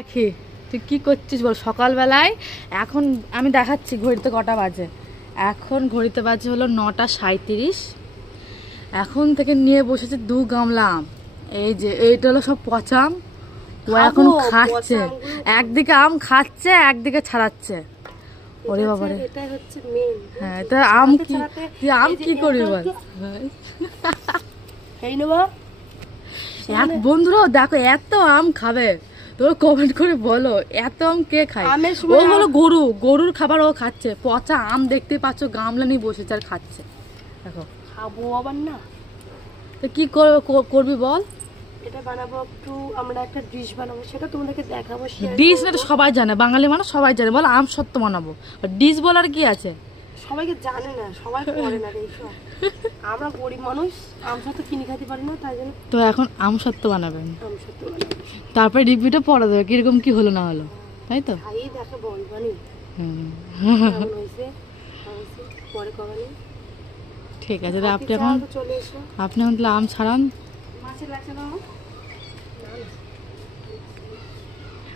রাখি তুই কি করছিস বল? সকালবেলায় এখন আমি দেখাচ্ছি ঘড়িতে কটা বাজে। এখন ঘড়িতে বাজে হলো 9:37। এখন থেকে নিয়ে বসেছে 2 গামলা আম। এই যে এইটা হলো সব পচা আম, ও এখন খাচ্ছে। একদিকে আম খাচ্ছে, একদিকে ছাড়াচ্ছে। ওরে বাবারে, এটাই হচ্ছে মেন। হ্যাঁ তা আম কি, তুই আম কি করবি বল? এই নেবা এক বন্ধুরাও দেখো এত আম খাবে, তোর কমেন্ট করে বলো এত আম কে খায়? ও হলো গরু, গরুর খাবার ও খাচ্ছে। পচা আম দেখতে পাচ্ছ, গামলা নিয়ে বসেছে আর খাচ্ছে। দেখো খাবো আবার না, তো কি করবি বল? এটা বানাবো একটু, আমরা একটা ডিশ বানাবো, সেটা তোমাদেরকে দেখাবো। ডিশ না সবাই জানে, বাঙালি মানুষ সবাই জানে। বল আম সত্য বানাবো, ডিশ বলার কি আছে? সবাইকে জানে না, সবাই করে না এইসব। আমরা গরিব মানুষ, আম সত্য কিনে খেতে পারি না, তাই জন্য তো এখন আম সত্য বানাবেন, আম সত্য বানাবো। তারপরে রিভিউটা পড়া দেবে কিরকম কি হলো না হলো, তাই তো? খাই দেখে বলবানি কেমন হয়েছে, পরে কমানি। ঠিক আছে, আপনি এখন চলে এসো। আপনি এখন তাহলে আম ছাড়ান। মাছে লাগছে না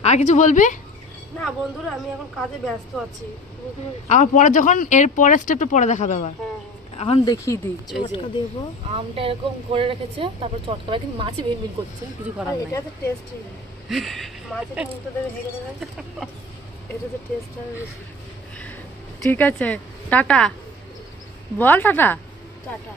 আর কিছু বলবি? না বন্ধুরা, আমি এখন কাজে ব্যস্ত আছি। আবার পরে যখন এর পরের স্টেপটা পরে দেখাবে আবার। এখন দেখিয়ে দিই, চটকা দেবো। আমটা এরকম করে রেখেছে, তারপর চটকা, কিন্তু মাছি ভিড় করছে, কিছু করার নাই। এটা তো টেস্টি, মাছের মুখটা দেবে হেগে দেবে, এটা তো টেস্ট হবে বেশি। ঠিক আছে, টাটা বল, টাটা। টাটা।